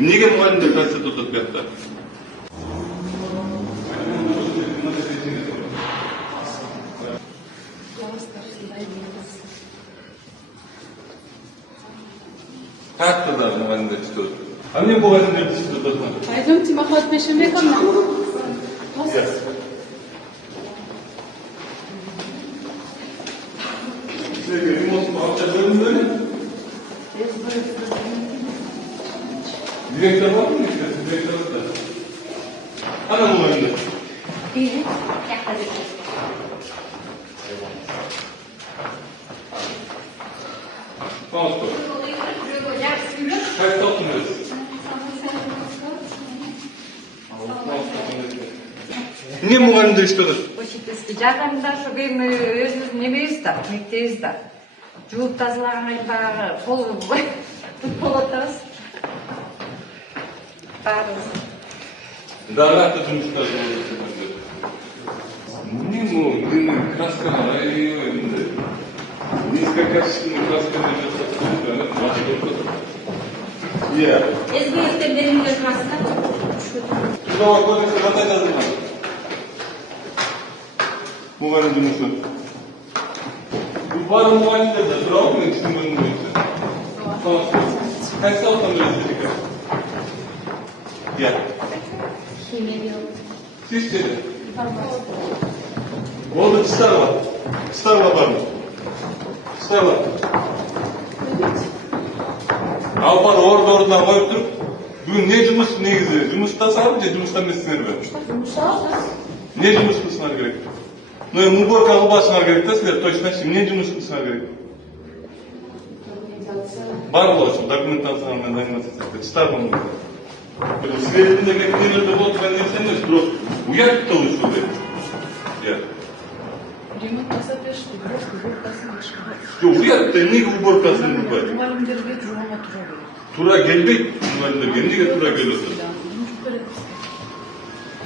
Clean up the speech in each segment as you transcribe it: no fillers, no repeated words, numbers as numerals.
Эмнеге мугалимдер концерт өтөт биякта? Каяктарда мугалимдер иштеп? Эмне мугалимдер иштеп атат? Пойдемте махать Мешенбеком. Силерге ремонттун акча бөлүнбөдү? Директор барбы? Директор бар. Кана мугалимдер? Пожалуйста. Кайсы тоқтыңыз? Эмне мугалимдер иштеп атат? Жакында ошо эми өзүбүздүн немебиз да, мектебибиз да. Жууп тазалаган баягы болуп атабыз. Баарыбыз. Даракта жумуштар болуп. Эмне могу? Краскалар, эмне? Низкокачественный красканы жасап. Иә. СБСтен бериңер турасыздар. Трудовой кодексте кандай жазылган? Мугалим жумушу. Бул баары мугалимдерде туурабы, мен түшүнгөнүм боюнча? Кайсы сабактан бересиз экен? Иә. Химия делал. Сизчи? Болду, чыгарып бармы? Чыгарып бар. Алып барып ордуна коюп туруп, бүгүн не жумуш негизи? Жумуштасыңарбы же жумушта эмессиңерби? Жумушта. Не жумуш кылышыңар керек? Ну, уборка кылбашыңар керек да силер, точно эмне жумуш кылышыңар керек? Бар ошо документация менен заниматься чыгарбаңдар. Силердин де мектептерде болуп турган нерсе эмес, бирок уят да ушул. Иә. Ремонт жасап беришти, бирок уборкасын башка. Жок, уят да эмнеге уборкасын кылбайт? Мугалимдерге жууганга туура келет. Туура келбейт мугалимдерге, эмнеге туура келип атат?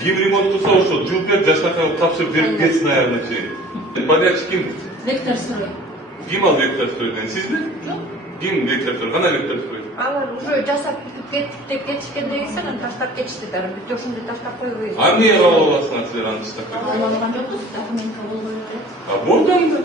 Ким ремонт кылса ошо жууп берип, жастакка тапшырып берип кетсин аягына чейин. Подрядчик ким? Вектор строй. Ким ал вектор стройдон? Сизби? Жок. Ким вектор строй? Кандай вектор строй? Алар уже жасап бүтүп кеттик деп кетишкенден кийин анан таштап кетишти баары. Бүт ошондой таштап койбойбуз. А эмнеге кабыл аласыңар силер аны таштап? Алган жокпуз, документ кабыл койбойт. А болду анда.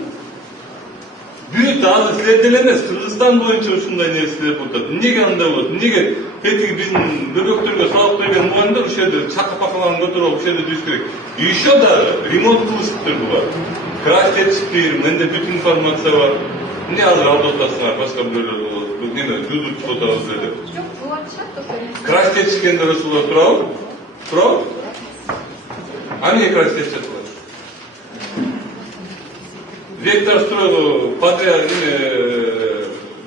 Бүт азыр силер деле эмес, Кыргызстан боюнча ушундай нерсе деп атат. Эмнеге андай болот? Эмнеге тетиги биздин бөбөктөргө салып берген мугалимдер ушул жерде чакы-пакаларын көтөрүп алып ушул жерде жүрүш керек. Еще дагы ремонт кылышыптыр булар. Красьтетиштир, менде бүт информация бар. Эмне азыр алдап атасыңар, башка бирөөлөр болот. Бул неме жузуп чыгып атабыз деп. Жок, бул атышат ошо. Красьтетишкендер ошолор турабы? Турабы? А эмнеге красьтетишет булар? Вектор стройго подряд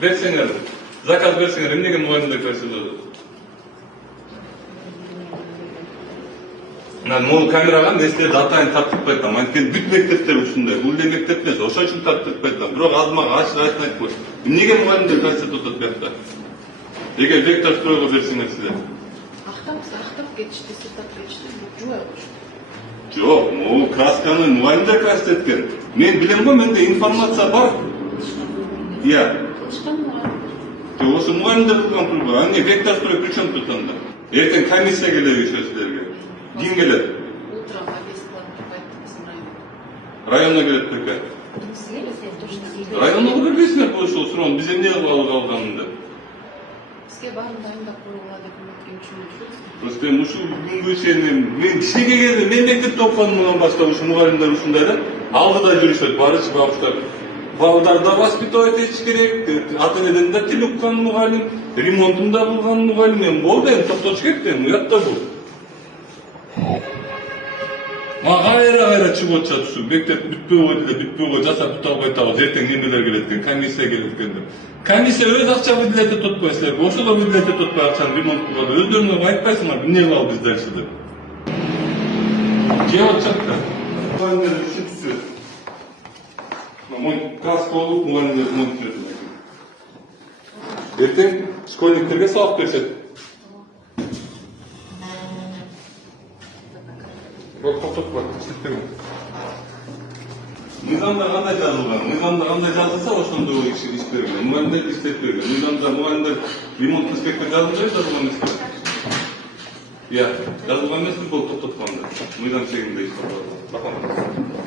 берсеңер, заказ берсеңер, эмнеге мугалимдер красить атат? Могу камерага нерселерди атайын тартып айтам. Анткени бүт мектептер ушундай. Бул эле мектеп эмес, ошон үчүн тартып айтам. Бирок азыр мага ачык айтып койчу. Эмнеге мугалимдер красить атат биякта? Эгер вектор стройго берсеңер силер. Актап кетишти, сыртап кетишти, жууя коюшту. Жок, могу красканы мугалимдер красить эткен. Мен билем го, менде информация бар. Иә. Жок, ошо мугалимдер кылган турбу. А эмне вектор строй причем тут анда? Эртең комиссия келеби ошо силерге? Ким келет? Утром по бесплатно поэтому район. Районно келет только. Районно бербейсиңер ошол суроonu биз эмне кылып алганында? Бизге баарын дайындап коюлган документ үчүн. Просто ушул бүгүнгү мен кичине келгенде мен мектепте окуганымдан баштап ушу мугалимдер ушундай да алдыда жүрүшөт, барычы бабыштар. Балдарды воспитывать этиш керек, ата энеден да тил уккан мугалим, ремонтун да кылган мугалим, эми болду, эми токтош керек да, уятта бул. Кайра чыгып атышат ушу мектеп бүтпөйгө жасап бүтө албай атабыз, эртең немелер келет экен, комиссия келет экен деп. Комиссия өз акча выделять этпой силерге, ошолор выделять этпой акчаны ремонт кылганда өздөрүнө айтпайсыңар, эмне кылалы биз дальше деп. Жеп атышат да. Мугалимдер ишитси. Мой краска болуп мугалимдер ремонт жүрөт экен. Эртең школьниктерге сабак беришет. Токтоп бар, иштетпеңер. Мыйзамда кандай жазылган? Мыйзамда кандай жазылса, ошондой иш берилген. Мугалимдер иштетпеген. Мыйзамда мугалимдер ремонт инспектор жазылбайбы, жазылган эмеспи? Iya, жазылған емес бұл тоқтатқанда. Мыйдан сегінде işte. Бақамыз.